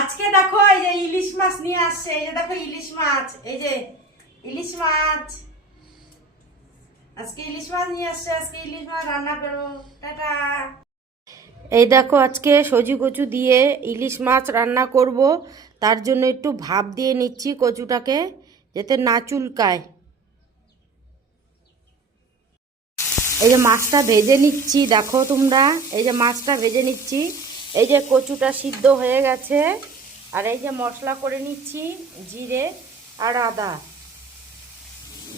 আজকে দেখো এই যে ইলিশ মাছ নিয়ে আসছে। এই যে দেখো ইলিশ মাছ, এই যে ইলিশ মাছ। আজকে ইলিশ মাছ নিয়ে আসছে, আজকে ইলিশ মাছ রান্না করবো। টাটা। এই দেখো আজকে সজি কচু দিয়ে ইলিশ মাছ রান্না করব। তার জন্য একটু ভাপ দিয়ে নিচ্ছি কচুটাকে, যাতে না চুলকায়। এই যে মাছটা ভেজে নিচ্ছি, দেখো তোমরা, এই যে মাছটা ভেজে নিচ্ছি। এই যে কচুটা সিদ্ধ হয়ে গেছে। আর এই যে মশলা করে নিচ্ছি, জিরে আর আদা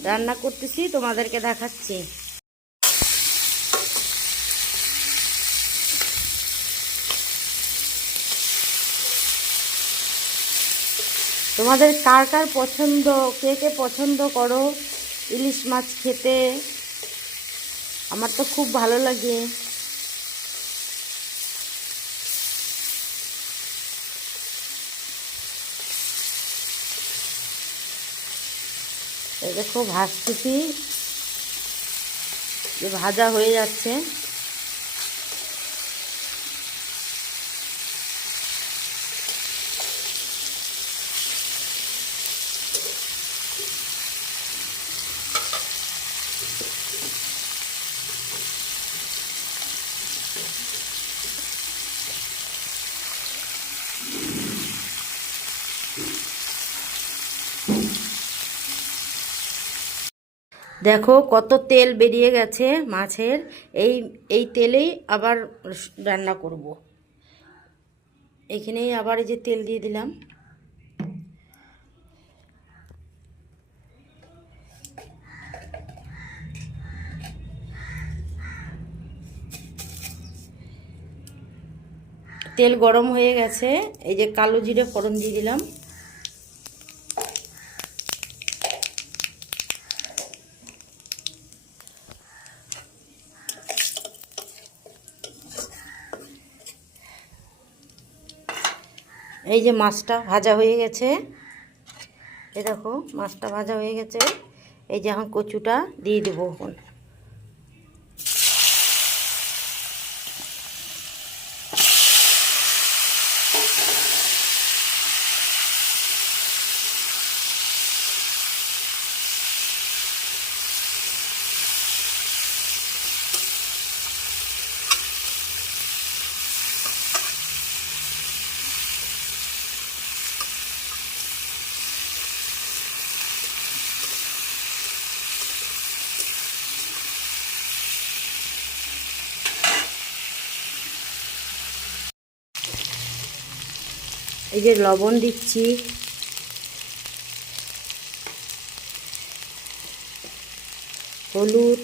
রান্না করতেছি, তোমাদেরকে দেখাচ্ছি। তোমাদের কার কার পছন্দ, কে কে পছন্দ করো ইলিশ মাছ খেতে? আমার তো খুব ভালো লাগে। এই দেখো ভাজতেছি, ভাজা হয়ে যাচ্ছে। দেখো কত তেল বেরিয়ে গেছে মাছের। এই এই তেলেই আবার রান্না করব। এখানেই আবার এই যে তেল দিয়ে দিলাম। তেল গরম হয়ে গেছে, এই যে কালো জিরে ফোড়ন দিয়ে দিলাম। এই যে মাছটা ভাজা হয়ে গেছে, এই দেখো মাছটা ভাজা হয়ে গেছে। এই যে এখন কচুটা দিয়ে দেবো। এখন এই যে লবণ দিচ্ছি, হলুদ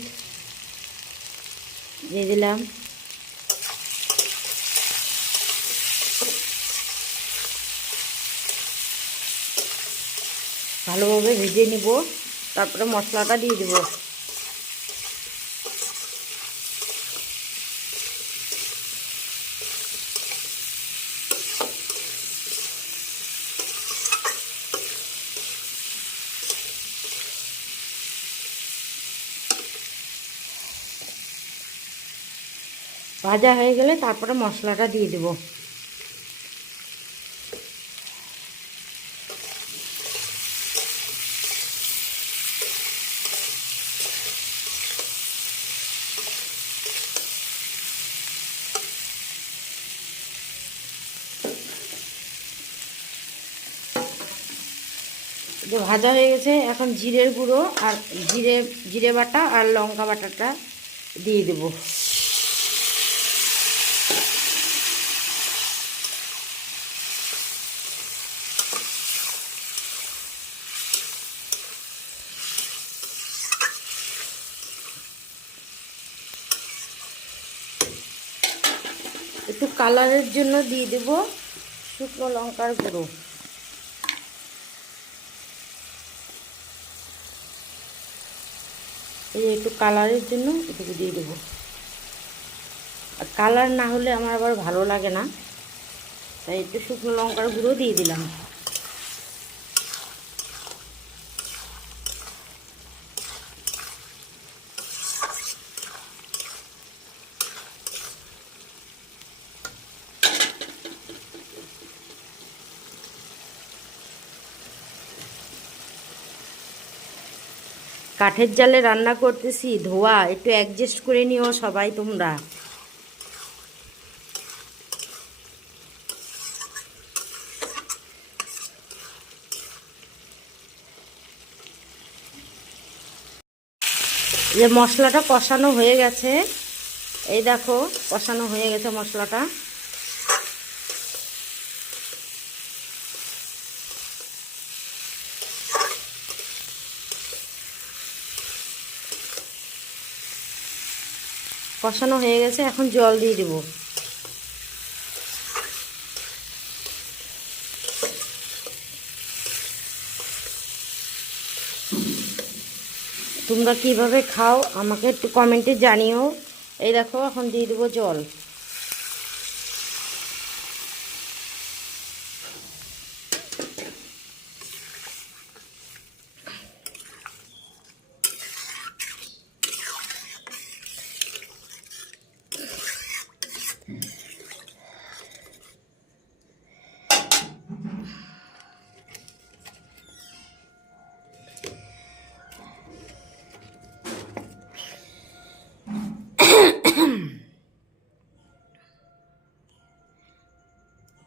দিয়ে দিলাম, ভালোভাবে ভেজে নিব। তারপরে মশলাটা দিয়ে দেব। ভাজা হয়ে গেলে তারপরে মশলাটা দিয়ে দেব। যে ভাজা হয়ে গেছে, এখন জিরের গুঁড়ো আর জিরে বাটা আর লঙ্কা বাটাটা দিয়ে দেব। একটু কালারের জন্য দিয়ে দেব শুকনো লঙ্কার গুঁড়ো। এই যে একটু কালারের জন্য এটুকু দিয়ে দেবো। আর কালার না হলে আমার আবার ভালো লাগে না, তাই একটু শুকনো লঙ্কার গুঁড়ো দিয়ে দিলাম। কাঠের জালে রান্না করতেছি, ধোয়া, একটু অ্যাডজাস্ট করে নিও সবাই তোমরা। যে মশলাটা কষানো হয়ে গেছে, এই দেখো কষানো হয়ে গেছে মশলাটা। কষানো হয়ে গেছে, এখন জল দিয়ে দেব। তোমরা কিভাবে খাও আমাকে একটু কমেন্টে জানিও। এই দেখো এখন দিয়ে দেবো জল।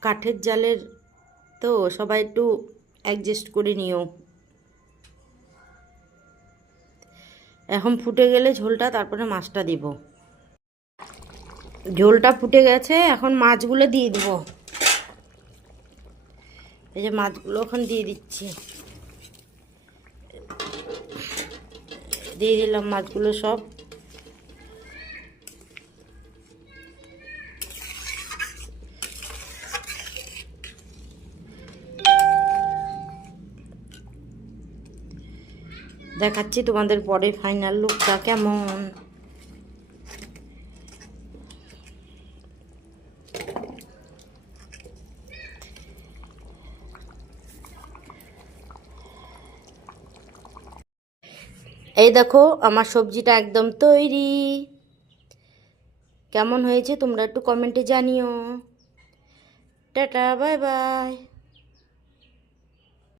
কাঠের জালের তো সবাই একটু অ্যাডজাস্ট করে নিও। এখন ফুটে গেলে ঝোলটা, তারপরে মাছটা দিব। ঝোলটা ফুটে গেছে, এখন মাছগুলো দিয়ে দেব। এই যে মাছগুলো এখন দিয়ে দিচ্ছি, দিয়ে দিলাম মাছগুলো সব। দেখাচ্ছি তোমাদের পরে ফাইনাল লুকটা কেমন। এই দেখো আমার সবজিটা একদম তৈরি। কেমন হয়েছে তোমরা একটু কমেন্টে জানিও। Tata, bye bye.